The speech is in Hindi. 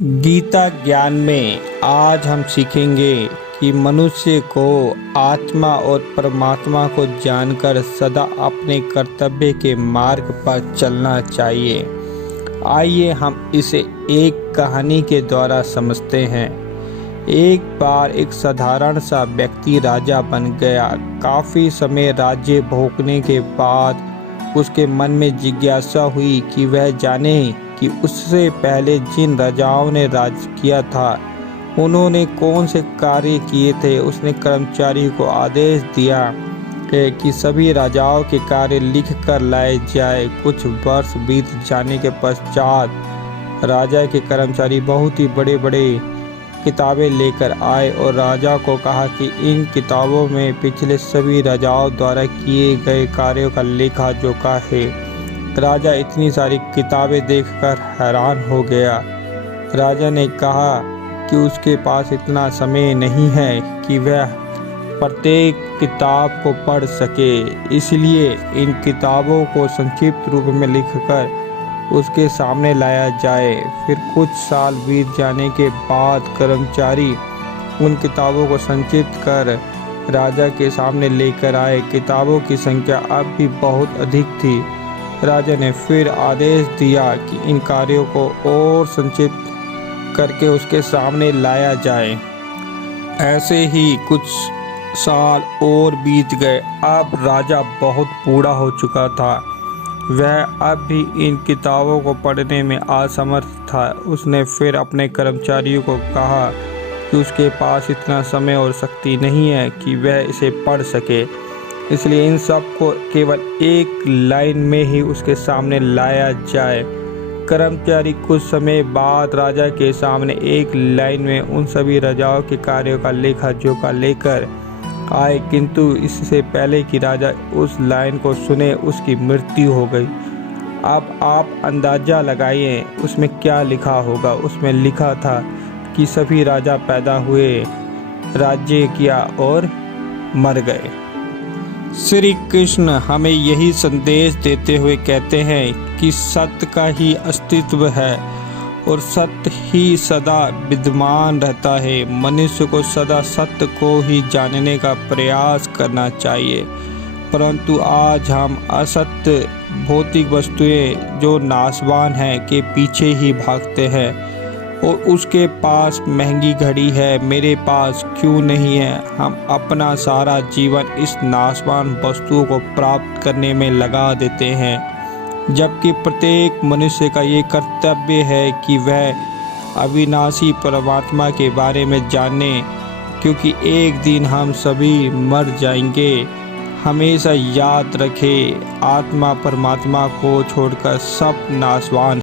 गीता ज्ञान में आज हम सीखेंगे कि मनुष्य को आत्मा और परमात्मा को जानकर सदा अपने कर्तव्य के मार्ग पर चलना चाहिए। आइए हम इसे एक कहानी के द्वारा समझते हैं। एक बार एक साधारण सा व्यक्ति राजा बन गया। काफ़ी समय राज्य भोगने के बाद उसके मन में जिज्ञासा हुई कि वह जाने कि उससे पहले जिन राजाओं ने राज किया था उन्होंने कौन से कार्य किए थे। उसने कर्मचारी को आदेश दिया कि सभी राजाओं के कार्य लिख कर लाए जाए। कुछ वर्ष बीत जाने के पश्चात राजा के कर्मचारी बहुत ही बड़े बड़े किताबें लेकर आए और राजा को कहा कि इन किताबों में पिछले सभी राजाओं द्वारा किए गए कार्यों का लेखा जोखा है। राजा इतनी सारी किताबें देखकर हैरान हो गया। राजा ने कहा कि उसके पास इतना समय नहीं है कि वह प्रत्येक किताब को पढ़ सके, इसलिए इन किताबों को संक्षिप्त रूप में लिखकर उसके सामने लाया जाए। फिर कुछ साल बीत जाने के बाद कर्मचारी उन किताबों को संक्षिप्त कर राजा के सामने लेकर आए। किताबों की संख्या अब भी बहुत अधिक थी। राजा ने फिर आदेश दिया कि इन कार्यों को और संक्षिप्त करके उसके सामने लाया जाए। ऐसे ही कुछ साल और बीत गए। अब राजा बहुत बूढ़ा हो चुका था। वह अब भी इन किताबों को पढ़ने में असमर्थ था। उसने फिर अपने कर्मचारियों को कहा कि उसके पास इतना समय और शक्ति नहीं है कि वह इसे पढ़ सके, इसलिए इन सब को केवल एक लाइन में ही उसके सामने लाया जाए। कर्मचारी कुछ समय बाद राजा के सामने एक लाइन में उन सभी राजाओं के कार्यों का लेखा जोखा लेकर आए, किंतु इससे पहले कि राजा उस लाइन को सुने उसकी मृत्यु हो गई। अब आप अंदाज़ा लगाइए उसमें क्या लिखा होगा। उसमें लिखा था कि सभी राजा पैदा हुए, राज्य किया और मर गए। श्री कृष्ण हमें यही संदेश देते हुए कहते हैं कि सत्य का ही अस्तित्व है और सत्य ही सदा विद्यमान रहता है। मनुष्य को सदा सत्य को ही जानने का प्रयास करना चाहिए, परंतु आज हम असत्य भौतिक वस्तुएं जो नाशवान हैं के पीछे ही भागते हैं। और उसके पास महंगी घड़ी है, मेरे पास क्यों नहीं है। हम अपना सारा जीवन इस नाशवान वस्तुओं को प्राप्त करने में लगा देते हैं, जबकि प्रत्येक मनुष्य का ये कर्तव्य है कि वह अविनाशी परमात्मा के बारे में जाने, क्योंकि एक दिन हम सभी मर जाएंगे। हमेशा याद रखें, आत्मा परमात्मा को छोड़कर सब नाशवान